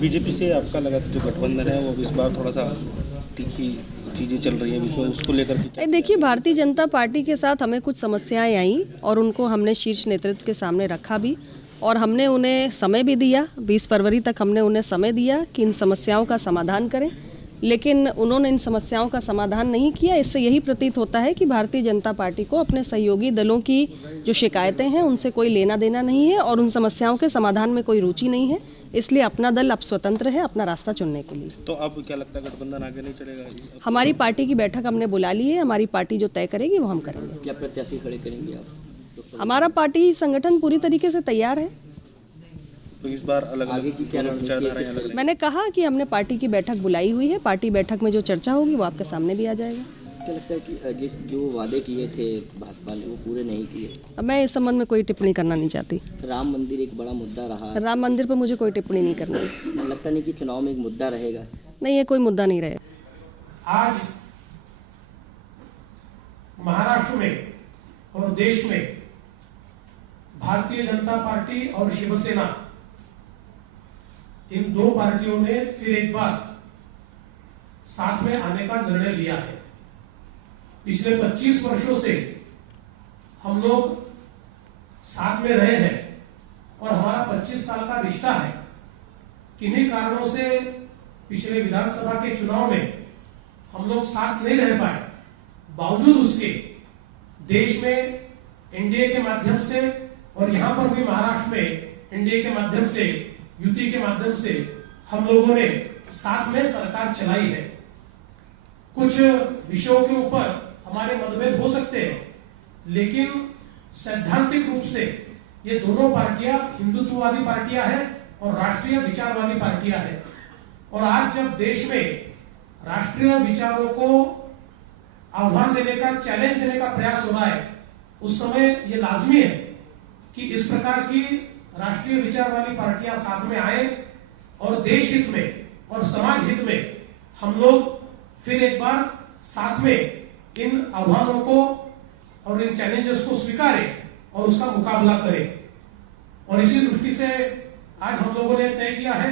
BJP से आपका लगा जो गठबंधन है वो इस बार थोड़ा सा तीखी चीज़ें चल रही हैं बीच में, उसको लेकर के देखिए, भारतीय जनता पार्टी के साथ हमें कुछ समस्याएं आई और उनको हमने शीर्ष नेतृत्व के सामने रखा भी और हमने उन्हें समय भी दिया। 20 फरवरी तक हमने उन्हें समय दिया कि इन समस्याओं का समाधान करें, लेकिन उन्होंने इन समस्याओं का समाधान नहीं किया। इससे यही प्रतीत होता है कि भारतीय जनता पार्टी को अपने सहयोगी दलों की जो शिकायतें हैं उनसे कोई लेना देना नहीं है और उन समस्याओं के समाधान में कोई रुचि नहीं है। इसलिए अपना दल अब स्वतंत्र है अपना रास्ता चुनने के लिए। तो अब क्या लगता है गठबंधन आगे नहीं चलेगा? हमारी पार्टी की बैठक हमने बुला ली है, हमारी पार्टी जो तय करेगी वो हम करेंगे। क्या प्रत्याशी खड़े करेंगे आप? हमारा पार्टी संगठन पूरी तरीके से तैयार है। तो इस बार अलग आगे की क्या विचारधाराएं अलग रहेंगी। मैंने कहा कि हमने पार्टी की बैठक बुलाई हुई है, पार्टी बैठक में जो चर्चा होगी वो आपके सामने भी आ जाएगा। क्या लगता है कि जो वादे किए थे भाजपा ने वो पूरे नहीं किए? अब मैं इस संबंध में कोई टिप्पणी करना नहीं चाहती। राम मंदिर एक बड़ा मुद्दा रहा। राम मंदिर पर मुझे कोई टिप्पणी नहीं करनी है। लगता नहीं कि चुनाव में एक मुद्दा रहेगा? नहीं, ये कोई मुद्दा नहीं रहेगा। आज महाराष्ट्र में और देश में भारतीय जनता पार्टी और शिवसेना, इन दो पार्टियों ने फिर एक बार साथ में आने का निर्णय लिया है। पिछले 25 वर्षों से हम लोग साथ में रहे हैं और हमारा 25 साल का रिश्ता है। किन्हीं कारणों से पिछले विधानसभा के चुनाव में हम लोग साथ नहीं रह पाए, बावजूद उसके देश में एनडीए के माध्यम से और यहां पर भी महाराष्ट्र में एनडीए के माध्यम से, युति के माध्यम से हम लोगों ने साथ में सरकार चलाई है। कुछ विषयों के ऊपर हमारे मतभेद हो सकते हैं, लेकिन सैद्धांतिक रूप से ये दोनों पार्टियां हिंदुत्ववादी पार्टियां हैं और राष्ट्रीय विचारवादी पार्टियां हैं। और आज जब देश में राष्ट्रीय विचारों को आह्वान देने का, चैलेंज देने का प्रयास हो रहा है, उस समय ये लाजमी है कि इस प्रकार की राष्ट्रीय विचार वाली पार्टियां साथ में आए और देश हित में और समाज हित में हम लोग फिर एक बार साथ में इन आह्वानों को और इन चैलेंजेस को स्वीकारें और उसका मुकाबला करें। और इसी दृष्टि से आज हम लोगों ने तय किया है,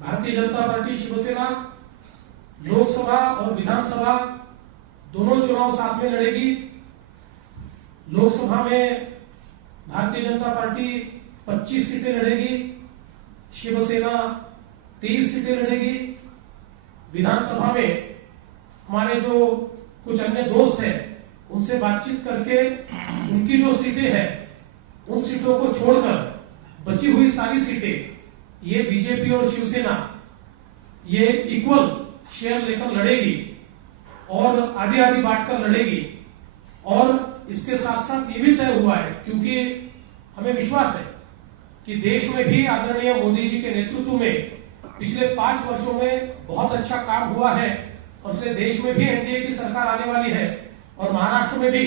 भारतीय जनता पार्टी शिवसेना लोकसभा और विधानसभा दोनों चुनाव साथ में लड़ेगी। लोकसभा में भारतीय जनता पार्टी 25 सीटें लड़ेगी, शिवसेना 23 सीटें लड़ेगी। विधानसभा में हमारे जो कुछ अन्य दोस्त हैं उनसे बातचीत करके उनकी जो सीटें हैं उन सीटों को छोड़कर बची हुई सारी सीटें ये बीजेपी और शिवसेना ये इक्वल शेयर लेकर लड़ेगी और आधी आधी बांटकर लड़ेगी। और इसके साथ साथ ये भी तय हुआ है, क्योंकि हमें विश्वास है कि देश में भी आदरणीय मोदी जी के नेतृत्व में पिछले 5 वर्षों में बहुत अच्छा काम हुआ है और इसलिए देश में भी एनडीए की सरकार आने वाली है और महाराष्ट्र में भी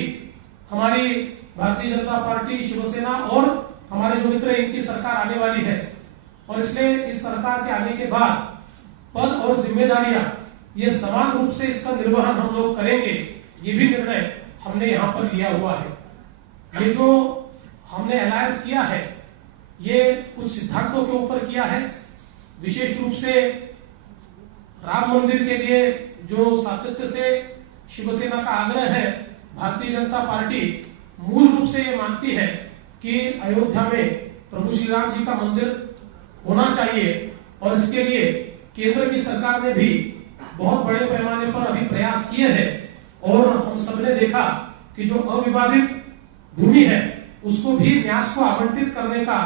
हमारी भारतीय जनता पार्टी, शिवसेना और हमारे जो मित्र इनकी सरकार आने वाली है। और इसलिए इस सरकार के आने के बाद पद और जिम्मेदारियां ये समान रूप से इसका निर्वहन हम लोग करेंगे, ये भी निर्णय हमने यहाँ पर लिया हुआ है। ये जो हमने अलायंस किया है ये कुछ सिद्धांतों के ऊपर किया है। विशेष रूप से राम मंदिर के लिए जो सातत्य से शिवसेना का आग्रह है, भारतीय जनता पार्टी मूल रूप से ये मानती है कि अयोध्या में प्रभु श्री राम जी का मंदिर होना चाहिए और इसके लिए केंद्र की सरकार ने भी बहुत बड़े पैमाने पर अभी प्रयास किए हैं। और हम सबने देखा कि जो अविवादित भूमि है उसको भी न्यास को आवंटित करने का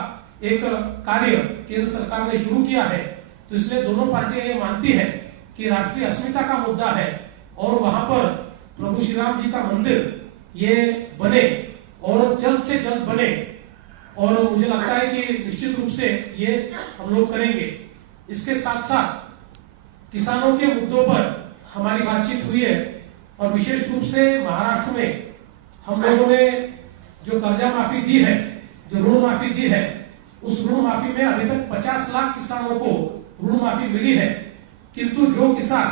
एक कार्य केंद्र सरकार ने शुरू किया है। तो इसलिए दोनों पार्टियां ये मानती है कि राष्ट्रीय अस्मिता का मुद्दा है और वहां पर प्रभु श्री राम जी का मंदिर ये बने और जल्द से जल्द बने। और मुझे लगता है कि निश्चित रूप से ये हम लोग करेंगे। इसके साथ साथ किसानों के मुद्दों पर हमारी बातचीत हुई है और विशेष रूप से महाराष्ट्र में हम लोगों ने जो कर्जा माफी दी है, जो ऋण माफी दी है, उस ऋण माफी में अभी तक 50 लाख किसानों को ऋण माफी मिली है। किंतु जो किसान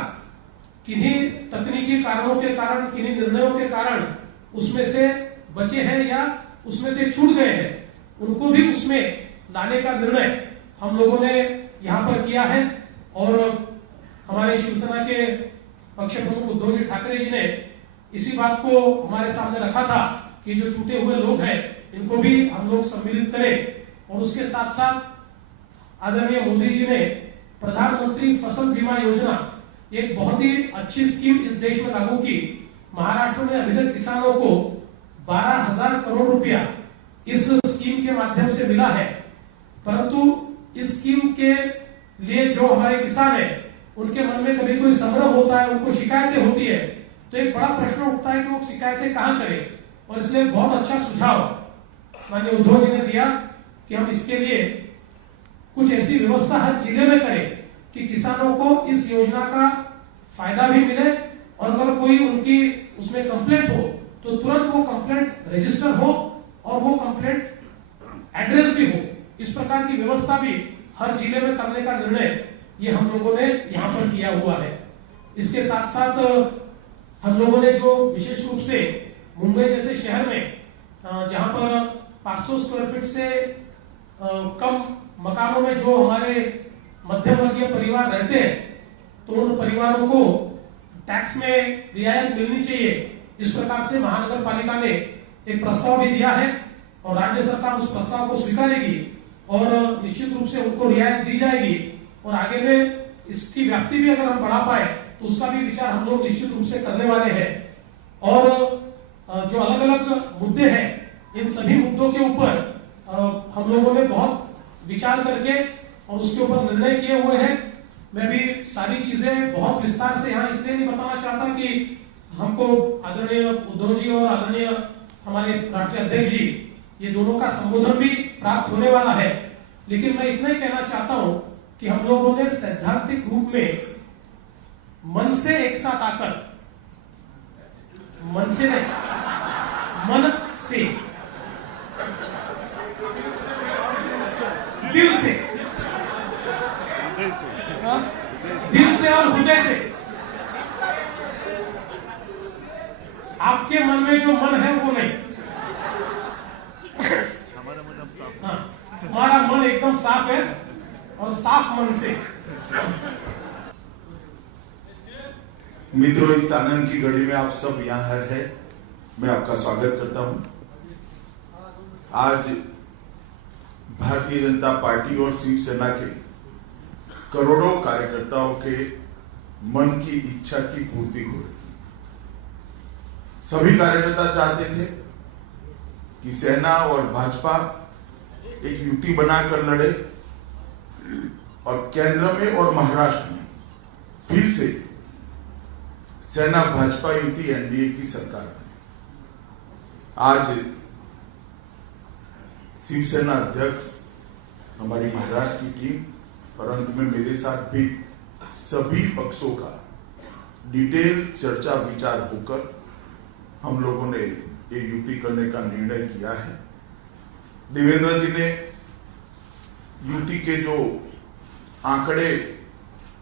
किन्हीं तकनीकी कारणों के कारण, किन्हीं निर्णयों के कारण उसमें से बचे हैं या उसमें से छूट गए हैं, उनको भी उसमें लाने का निर्णय हम लोगों ने यहाँ पर किया है और हमारे शिवसेना के पक्ष प्रमुख उद्धव जी ठाकरे जी ने इसी बात को हमारे सामने रखा था कि जो छूटे हुए लोग हैं इनको भी हम लोग सम्मिलित करें। और उसके साथ साथ आदरणीय मोदी जी ने प्रधानमंत्री फसल बीमा योजना एक बहुत ही अच्छी स्कीम इस देश में लागू की। महाराष्ट्र में अभी तक किसानों को 12,000 करोड़ रुपया इस स्कीम के माध्यम से मिला है, परंतु इस स्कीम के लिए जो हमारे किसान है उनके मन में कभी कोई संभ्रम होता है, उनको शिकायतें होती है, तो एक बड़ा प्रश्न उठता है कि वो शिकायतें कहां करें। और इसलिए बहुत अच्छा सुझाव माननीय उद्धव जी ने दिया कि हम इसके लिए कुछ ऐसी व्यवस्था हर जिले में करें कि किसानों को इस योजना का फायदा भी मिले और अगर कोई उनकी उसमें कंप्लेंट हो तो तुरंत वो कंप्लेंट रजिस्टर हो और वो कंप्लेंट एड्रेस भी हो। इस प्रकार की व्यवस्था भी हर जिले में करने का निर्णय ये हम लोगों ने यहाँ पर किया हुआ है। इसके साथ साथ हम लोगों ने जो विशेष रूप से मुंबई जैसे शहर में जहां पर 500 स्क्वायर फीट से कम मकानों में जो हमारे मध्यम वर्गीय परिवार रहते हैं तो उन परिवारों को टैक्स में रियायत मिलनी चाहिए। इस प्रकार से महानगर पालिका ने एक प्रस्ताव भी दिया है और राज्य सरकार उस प्रस्ताव को स्वीकारेगी और निश्चित रूप से उनको रियायत दी जाएगी और आगे में इसकी व्याप्ति भी अगर हम बढ़ा पाए तो उसका भी विचार हम लोग निश्चित रूप से करने वाले हैं। और जो अलग अलग मुद्दे हैं इन सभी मुद्दों के ऊपर हम लोगों ने बहुत विचार करके और उसके ऊपर निर्णय किए हुए हैं। मैं भी सारी चीजें बहुत विस्तार से यहाँ इसलिए नहीं बताना चाहता कि हमको आदरणीय उद्धव जी और आदरणीय हमारे राष्ट्रीय अध्यक्ष जी ये दोनों का संबोधन भी प्राप्त होने वाला है, लेकिन मैं इतना ही कहना चाहता हूं कि हम लोगों ने सैद्धांतिक रूप में मन से एक साथ आकर, मन से नहीं, मन से, दिल से, दिल से और हृदय से, आपके मन में जो मन है वो नहीं, हमारा मन एकदम साफ है और साफ मन से। मित्रों, इस आनंद की घड़ी में आप सब यहाँ है, मैं आपका स्वागत करता हूं। आज भारतीय जनता पार्टी और शिवसेना के करोड़ों कार्यकर्ताओं के मन की इच्छा की पूर्ति हो रही। सभी कार्यकर्ता चाहते थे कि सेना और भाजपा एक युति बनाकर लड़े और केंद्र में और महाराष्ट्र में फिर से सेना भाजपा युति एनडीए की सरकार बने। आज शिवसेना अध्यक्ष, हमारी महाराष्ट्र की टीम और अंत में मेरे साथ भी सभी पक्षों का डिटेल चर्चा विचार होकर हम लोगों ने ये युति करने का निर्णय किया है। देवेंद्र जी ने युति के जो आंकड़े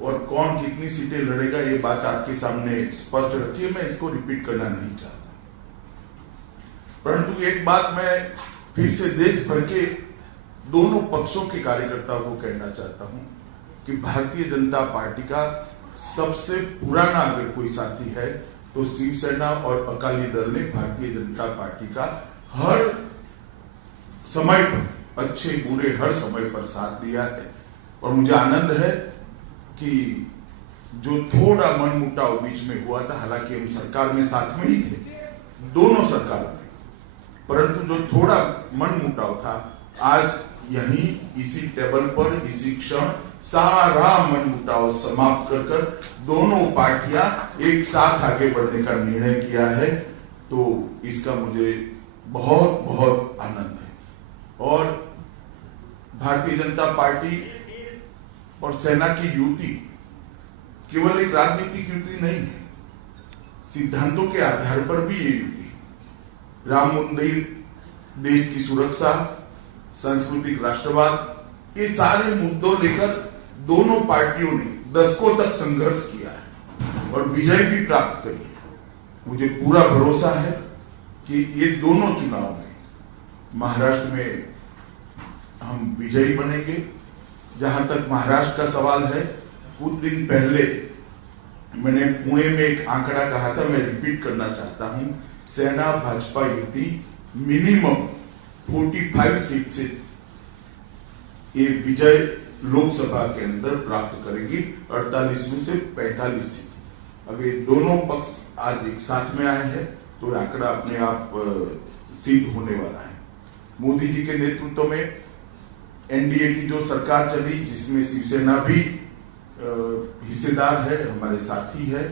और कौन कितनी सीटें लड़ेगा ये बात आपके सामने स्पष्ट रखी है, मैं इसको रिपीट करना नहीं चाहता। परंतु एक बात मैं फिर से देश भर के दोनों पक्षों के कार्यकर्ताओं को कहना चाहता हूं कि भारतीय जनता पार्टी का सबसे पुराना अगर कोई साथी है तो शिवसेना और अकाली दल ने भारतीय जनता पार्टी का हर समय पर, अच्छे बुरे हर समय पर साथ दिया है। और मुझे आनंद है कि जो थोड़ा मनमुटाव बीच में हुआ था, हालांकि हम सरकार में साथ में ही थे, दोनों सरकारों में, परंतु जो थोड़ा मनमुटाव था, आज यहीं इसी टेबल पर इसी क्षण सारा मनमुटाव समाप्त कर दोनों पार्टियां एक साथ आगे बढ़ने का निर्णय किया है। तो इसका मुझे बहुत बहुत आनंद है। और भारतीय जनता पार्टी और सेना की युति केवल एक राजनीतिक युति नहीं है, सिद्धांतों के आधार पर भी ये युति, राम मंदिर, देश की सुरक्षा, सांस्कृतिक राष्ट्रवाद, ये सारे मुद्दों लेकर दोनों पार्टियों ने दशकों तक संघर्ष किया है और विजय भी प्राप्त करी है। मुझे पूरा भरोसा है कि ये दोनों चुनाव में महाराष्ट्र में हम विजयी बनेंगे, जहां तक महाराष्ट्र का सवाल है, कुछ दिन पहले मैंने पुणे में एक आंकड़ा कहा था, मैं रिपीट करना चाहता हूं। सेना भाजपा युति मिनिमम 45 सीट से ये विजय लोकसभा के अंदर प्राप्त करेगी, 48 में से 45 सीट। अब ये दोनों पक्ष आज एक साथ में आए हैं तो आंकड़ा अपने आप सिद्ध होने वाला है। मोदी जी के नेतृत्व में एनडीए की जो सरकार चली, जिसमें शिवसेना भी हिस्सेदार है, हमारे साथी है,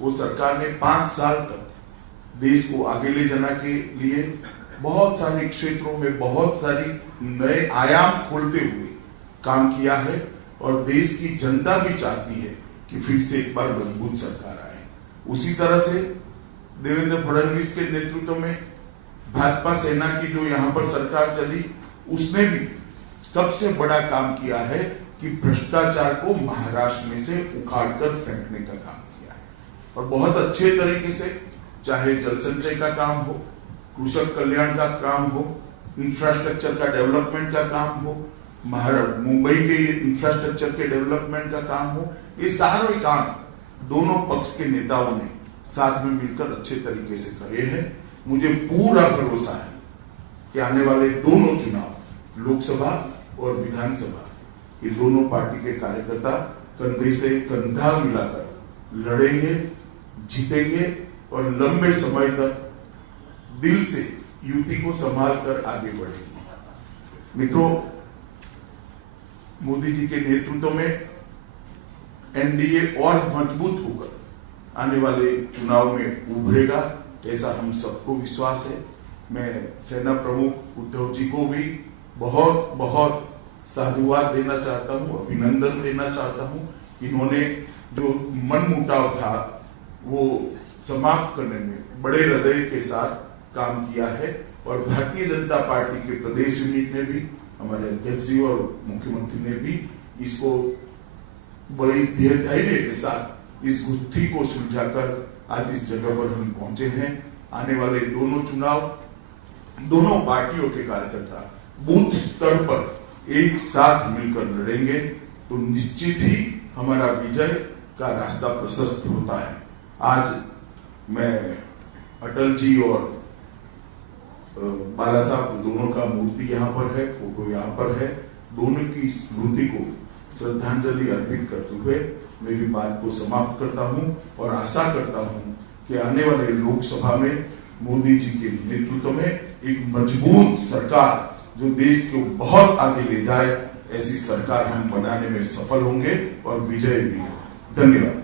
वो सरकार ने 5 साल तक देश को आगे ले जाने के लिए बहुत सारे क्षेत्रों में बहुत सारी नए आयाम खोलते हुए काम किया है और देश की जनता भी चाहती है कि फिर से एक बार मजबूत सरकार आए। उसी तरह से देवेंद्र फडणवीस के नेतृत्व में भाजपा सेना की जो यहां पर सरकार चली, उसने भी सबसे बड़ा काम किया है कि भ्रष्टाचार को महाराष्ट्र में से उखाड़कर फेंकने का काम किया है और बहुत अच्छे तरीके से, चाहे जल संचय का काम हो, कृषक कल्याण का काम हो, इंफ्रास्ट्रक्चर का डेवलपमेंट का काम हो, मुंबई के इंफ्रास्ट्रक्चर के डेवलपमेंट का काम हो, ये सारे काम दोनों पक्ष के नेताओं ने साथ में मिलकर अच्छे तरीके से करे हैं। मुझे पूरा भरोसा है कि आने वाले दोनों चुनाव, लोकसभा और विधानसभा, ये दोनों पार्टी के कार्यकर्ता कंधे से कंधा मिलाकर लड़ेंगे, जीतेंगे और लंबे समय तक दिल से युति को संभाल कर आगे बढ़ेंगे। मित्रों, मोदी जी के नेतृत्व में एनडीए और मजबूत होकर आने वाले चुनाव में उभरेगा, ऐसा हम सबको विश्वास है। मैं सेना प्रमुख उद्धव जी को भी बहुत बहुत साधुवाद देना चाहता हूं, अभिनंदन देना चाहता हूं। इन्होंने जो मनमुटाव था वो समाप्त करने में बड़े हृदय के साथ काम किया है और भारतीय जनता पार्टी के प्रदेश यूनिट ने भी, हमारे अध्यक्ष जी और मुख्यमंत्री ने भी इसको बड़ी धैर्य के साथ इस गुत्थी को सुलझाकर आज इस जगह पर हम पहुंचे हैं। आने वाले दोनों चुनाव दोनों पार्टियों के कार्यकर्ता बूथ स्तर पर एक साथ मिलकर लड़ेंगे तो निश्चित ही हमारा विजय का रास्ता प्रशस्त होता है। आज मैं अटल जी और बाला साहब दोनों का मूर्ति यहाँ पर है, फोटो यहाँ पर है, दोनों की स्मृति को श्रद्धांजलि अर्पित करते हुए मेरी बात को समाप्त करता हूं और आशा करता हूं कि आने वाले लोकसभा में मोदी जी के नेतृत्व में एक मजबूत सरकार जो देश को बहुत आगे ले जाए, ऐसी सरकार हम बनाने में सफल होंगे और विजय भी। धन्यवाद।